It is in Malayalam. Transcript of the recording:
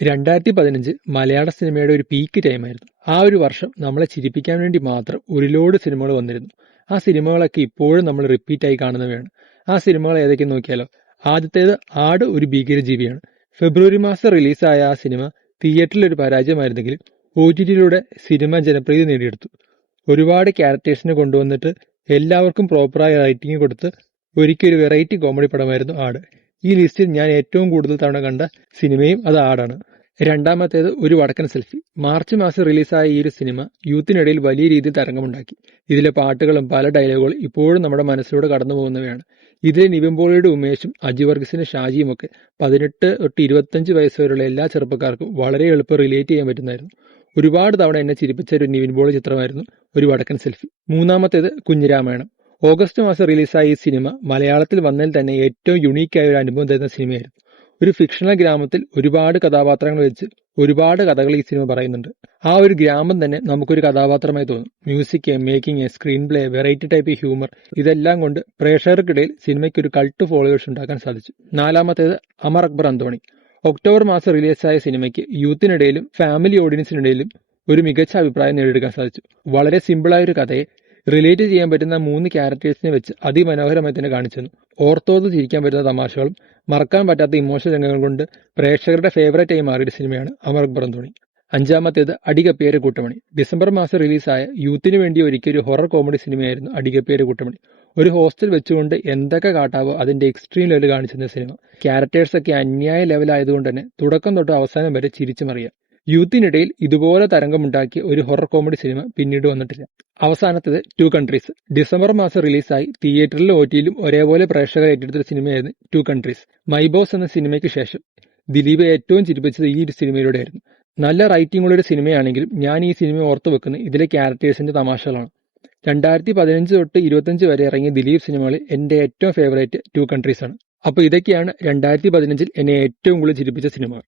2015 മലയാള സിനിമയുടെ ഒരു പീക്ക് ടൈമായിരുന്നു. ആ ഒരു വർഷം നമ്മളെ ചിരിപ്പിക്കാൻ വേണ്ടി മാത്രം ഒരു ലോഡ് സിനിമകൾ വന്നിരുന്നു. ആ സിനിമകളൊക്കെ ഇപ്പോഴും നമ്മൾ റിപ്പീറ്റായി കാണുന്നവയാണ്. ആ സിനിമകൾ ഏതൊക്കെയെന്ന് നോക്കിയാലോ. ആദ്യത്തേത് ആട് ഒരു ഭീകരജീവിയാണ്. ഫെബ്രുവരി മാസം റിലീസായ ആ സിനിമ തിയേറ്ററിൽ ഒരു പരാജയമായിരുന്നെങ്കിലും OTT-യിലൂടെ സിനിമ ജനപ്രീതി നേടിയെടുത്തു. ഒരുപാട് ക്യാരക്ടേഴ്സിനെ കൊണ്ടുവന്നിട്ട് എല്ലാവർക്കും പ്രോപ്പറായ റൈറ്റിംഗ് കൊടുത്ത് ഒരിക്കൽ ഒരു വെറൈറ്റി കോമഡി പടമായിരുന്നു ആട്. ഈ ലിസ്റ്റിൽ ഞാൻ ഏറ്റവും കൂടുതൽ തവണ കണ്ട സിനിമയും അത് ആടാണ്. രണ്ടാമത്തേത് ഒരു വടക്കൻ സെൽഫി. മാർച്ച് മാസം റിലീസായ ഈ ഒരു സിനിമ യൂത്തിനിടയിൽ വലിയ രീതിയിൽ തരംഗമുണ്ടാക്കി. ഇതിലെ പാട്ടുകളും പല ഡയലോഗുകളും ഇപ്പോഴും നമ്മുടെ മനസ്സിലൂടെ കടന്നു പോകുന്നവയാണ്. ഇതിലെ നിവിൻ പോളിയുടെ ഉമേഷും അജു വർഗീസിന്റെ ഷാജിയും ഒക്കെ 18 തൊട്ട് 25 വയസ്സ് വരെയുള്ള എല്ലാ ചെറുപ്പക്കാർക്കും വളരെ എളുപ്പം റിലേറ്റ് ചെയ്യാൻ പറ്റുന്നതായിരുന്നു. ഒരുപാട് തവണ എന്നെ ചിരിപ്പിച്ച ഒരു നിവിൻ പോളി ചിത്രമായിരുന്നു ഒരു വടക്കൻ സെൽഫി. മൂന്നാമത്തേത് കുഞ്ഞിരാമായണം. ഓഗസ്റ്റ് മാസം റിലീസായ ഈ സിനിമ മലയാളത്തിൽ വന്നതിൽ തന്നെ ഏറ്റവും യുണീക്കായ ഒരു അനുഭവം തരുന്ന സിനിമയായിരുന്നു. ഒരു ഫിക്ഷണൽ ഗ്രാമത്തിൽ ഒരുപാട് കഥാപാത്രങ്ങൾ വെച്ച് ഒരുപാട് കഥകൾ ഈ സിനിമ പറയുന്നുണ്ട്. ആ ഒരു ഗ്രാമം തന്നെ നമുക്കൊരു കഥാപാത്രമായി തോന്നും. Music, making, screen play, variety type humour, ഇതെല്ലാം കൊണ്ട് പ്രേക്ഷകർക്കിടയിൽ സിനിമയ്ക്ക് ഒരു കൾട്ട് ഫോളോവേഴ്സ് ഉണ്ടാക്കാൻ സാധിച്ചു. നാലാമത്തേത് അമർ അക്ബർ അന്തോണി. ഒക്ടോബർ മാസം റിലീസായ സിനിമയ്ക്ക് യൂത്തിനിടയിലും ഫാമിലി ഓഡിയൻസിനിടയിലും ഒരു മികച്ച അഭിപ്രായം നേടിയെടുക്കാൻ സാധിച്ചു. വളരെ സിമ്പിളായ ഒരു കഥയെ റിലേറ്റ് ചെയ്യാൻ പറ്റുന്ന 3 ക്യാരക്ടേഴ്സിനെ വെച്ച് അതിമനോഹരമായി തന്നെ കാണിച്ചു. ഓർത്തോത് ചിരിക്കാൻ പറ്റുന്ന തമാശകളും മറക്കാൻ പറ്റാത്ത ഇമോഷണൽ രംഗങ്ങൾ കൊണ്ട് പ്രേക്ഷകരുടെ ഫേവറേറ്റ് ആയി മാറിയ സിനിമയാണ് അമർ അക്ബർ അന്തോണി. അഞ്ചാമത്തേത് അടികപ്പിയേരെ കൂട്ടമണി. ഡിസംബർ മാസം റിലീസായ യൂത്തിന് വേണ്ടി ഒരുക്കിയ ഒരു ഹൊറർ കോമഡി സിനിമയായിരുന്നു അടികപ്പിയേരെ കൂട്ടമണി. ഒരു ഹോസ്റ്റൽ വെച്ചുകൊണ്ട് എന്തൊക്കെ കാട്ടാവോ അതിന്റെ എക്സ്ട്രീം ലെവൽ കാണിച്ചിരുന്ന സിനിമ. ക്യാരക്ടേഴ്സൊക്കെ അന്യായ ലെവലായതുകൊണ്ട് തന്നെ തുടക്കം തൊട്ട് അവസാനം വരെ ചിരിച്ചു മറിയാം. യൂത്തിനിടയിൽ ഇതുപോലെ തരംഗമുണ്ടാക്കിയ ഒരു ഹൊറർ കോമഡി സിനിമ പിന്നീട് വന്നിട്ടില്ല. അവസാനത്തേത് 2 കൺട്രീസ്. ഡിസംബർ മാസം റിലീസായി തിയേറ്ററിലും OTT-യിലും ഒരേപോലെ പ്രേക്ഷകർ ഏറ്റെടുത്ത സിനിമയായിരുന്നു 2 കൺട്രീസ്. മൈ ബോസ് എന്ന സിനിമയ്ക്ക് ശേഷം ദിലീപ് ഏറ്റവും ചിരിപ്പിച്ചത് ഈ ഒരു സിനിമയിലൂടെയായിരുന്നു. നല്ല റൈറ്റിംഗ് ഉള്ളൊരു സിനിമയാണെങ്കിലും ഞാൻ ഈ സിനിമ ഓർത്തു വെക്കുന്നത് ഇതിലെ ക്യാരക്ടേഴ്സിന്റെ തമാശകളാണ്. 2015 തൊട്ട് 25 വരെ ഇറങ്ങിയ ദിലീപ് സിനിമകളിൽ എന്റെ ഏറ്റവും ഫേവറേറ്റ് 2 കൺട്രീസ് ആണ്. അപ്പോൾ ഇതൊക്കെയാണ് 2015 എന്നെ ഏറ്റവും കൂടുതൽ ചിരിപ്പിച്ച സിനിമകൾ.